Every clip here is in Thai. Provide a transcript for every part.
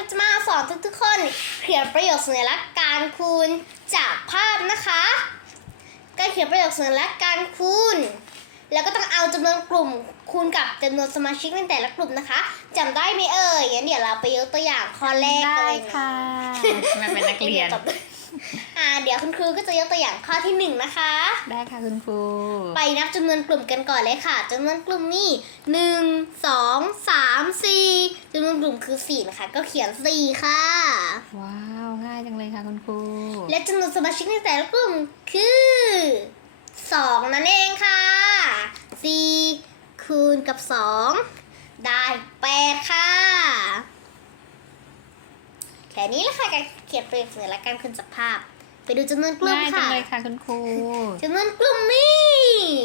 ก็จะมาสอนทุกๆคนเขียนประโยคสัญลักษณ์การคูณจากภาพนะคะการเขียนประโยคสัญลักษณ์การคูณแล้วก็ต้องเอาจำนวนกลุ่มคูณกับจำนวนสมาชิกในแต่ละกลุ่มนะคะจำได้ไหมเอ่ยงั้นเดี๋ยวเราไปยกตัวอย่างข้อแรกเลยนะค่ะมาเป็นนักเรียนเดี๋ยวคุณครูก็จะยกตัวอย่างข้อที่1นะคะได้ค่ะคุณครูไปนับจำนวนกลุ่มกันก่อนเลยค่ะจำนวนกลุ่มนี่1 2 3 4จำนวนกลุ่มคือ4นะคะก็เขียน4ค่ะว้าวง่ายจังเลยค่ะคุณครูและจำนวนสมาชิกในแต่ละกลุ่มคือ2นั่นเองค่ะ4คูณกับ2ได้8ค่ะแค่นี้แหละค่ะการเขียนประโยคสัญลักษณ์การคูณจากภาพไปดูจำนวนกลุ่มง่ายจัค่ะงเลยค่ะคุณครูจำนวนกลุ่มนี่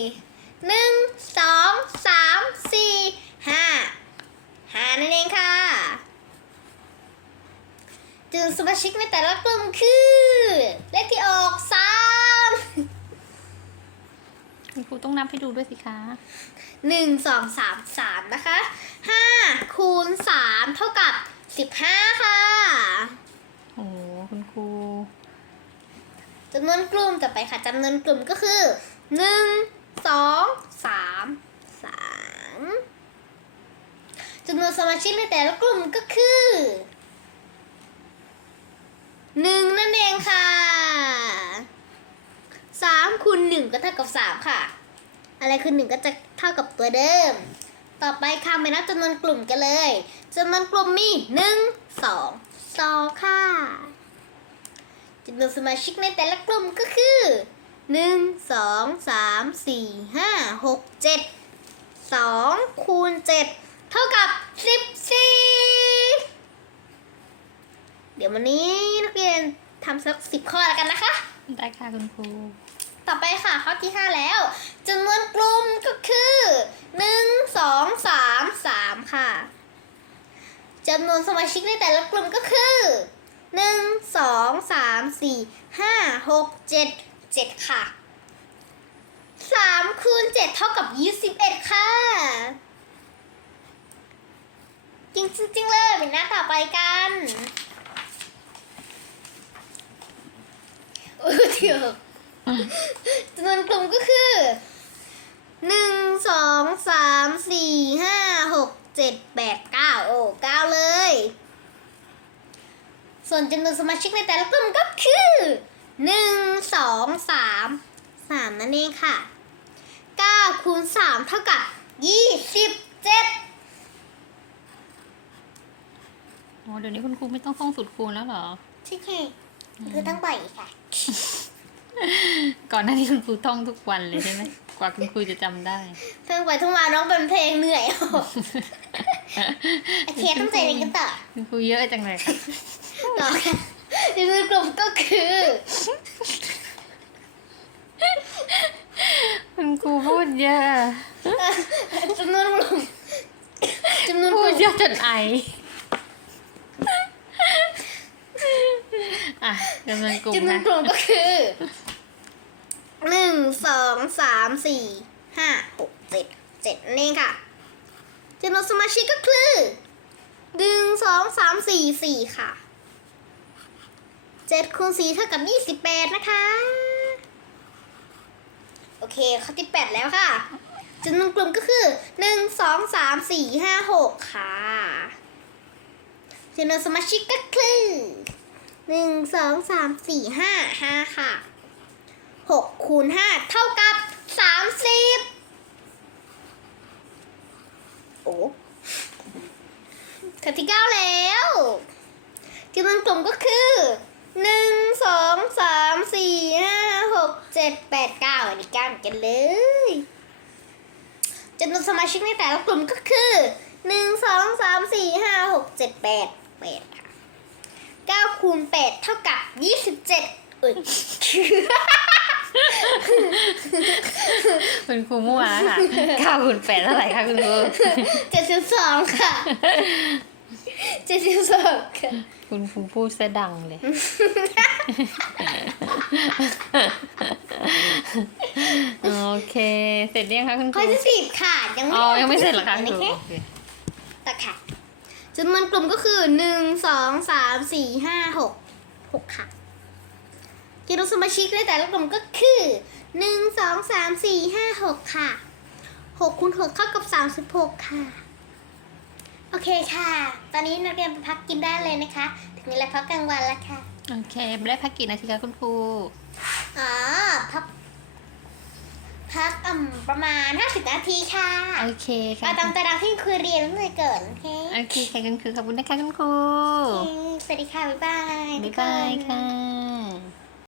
1 2 3 4 5นั่นเองค่ะจำนวนสมาชิกในแต่ละกลุ่มคือเลขที่ออก3 คุณครูต้องนับให้ดูด้วยสิคะ 1 2 3 3นะคะ5คูณ3เท่ากับ15ค่ะโอ้คุณครูจำนวนกลุ่มต่อไปค่ะจำนวนกลุ่มก็คือ1 2 3 3จำนวนสมาชิกในแต่ละกลุ่มก็คือ1นั่นเองค่ะ3คูณ1ก็เท่ากับ3ค่ะอะไรคือ1ก็จะเท่ากับตัวเดิมต่อไปค่ะไปนับจำนวนกลุ่มกันเลยจำนวนกลุ่มมี1 2 2ค่ะจำนวนสมาชิกในแต่ละกลุ่มก็คือ1 2 3 4 5 6 7 2คูณ7เท่ากับ14เดี๋ยววันนี้นักเรียนทำสัก10ข้อแล้วกันนะคะได้ค่ะคุณครูต่อไปค่ะข้อที่5แล้วจำนวนกลุ่มก็คือ1 2 3 3ค่ะจำนวนสมาชิกในแต่ละกลุ่มก็คือ1 2 3 4 5 6 7 7ค่ะ3คูณ7เท่ากับ21ค่ะจริงๆเลยเป็นหน้าต่อไปกันเดี๋ยวจำนวนกลุ่มก็คือ1 2 3 4 5 6 7 8 9โอ้9เลยส่วนจำนวนสมาชิกในแต่ละกลุ่มก็คือ1 2 3 3นั่นเองค่ะ9คูณ3เท่ากับ27 โอ้เดี๋ยวนี้คุณครูไม่ต้องท่องสูตรคูณแล้วเหรอใช่ค่ะคือตั้งบ่อยค่ะก่อนหน้านี้คุณครูท่องทุกวันเลยใช่ไหม กว่าคุณครูจะจำได้เพิ่งไปทุ่งมาน้องเป็นเพลงเหนื่อยโอเคตั้งใจเรียนกันต่อคุณครูเยอะจังเลยค่ะต่อค่ะจำนวนกลุ่มก็คือคุณครูพูดเยอะจำนวนกลุ่มจำนวนพูกดลุ่มเยอะจนไออ่ะจำนวนกลุ่มจำนวนนะกลุ่มก็คือ1 2 3 4 5 6 7 7นี่ค่ะจำนวนสมาชิกก็คือ1 2 3 4 4ค่ะ7คูณ4เท่ากับ28นะคะโอเคข้อที่8แล้วค่ะจำนวนกลุ่มก็คือ1 2 3 4 5 6ค่ะจำนวนสมาชิกก็คือ1 2 3 4 5 5ค่ะ6คูณ5เท่ากับ30โอ้ข้อที่9แล้วจำนวนกลุ่มก็คือ1 2 3 4 5 6 7 8 9อันนี้9เหมือนกันเลยจำนวนสมาชิกในแต่ละกลุ่มก็คือ1 2 3 4 5 6 7 8 8ค่ะ9คูณ8เท่ากับ27อุ๊ยคุณครูมั่วแล้วค่ะ9คูณ8เท่าไหร่คะคุณครู 72ค่ะ72ค่ะคุณครูพูดซะดังเลย โอเค เสร็จยังคะคุณคข้อรูที่10ค่ะยังไม่อ๋อยังไม่เสร็จเหรอคะอันคุนี้ณครูแค่โอเคต่อค่ะจำนวนกลุ่มก็คือ1 2 3 4 5 6 6ค่ะจำนวนสมาชิกในแต่ละกลุ่มก็คือ1 2 3 4 5 6ค่ะ6คูณ6เท่ากับ36ค่ะโอเคค่ะ ตอนนี้นักเรียนไปพักกินได้เลยนะคะ ถึงเวลาพักกลางวันแล้วค่ะโอเคได้พักกี่นาทีคะคุณครูอ๋อพักประมาณ50 นาทีค่ะโอเคค่ะเอาตามตารางที่คุยเรียนตั้งแต่เกิดโอเคโอเคค่ะคุณครูขอบคุณนะคะคุณครูโอเคสวัสดีค่ะ บ๊ายบายบ๊ายบายค่ะ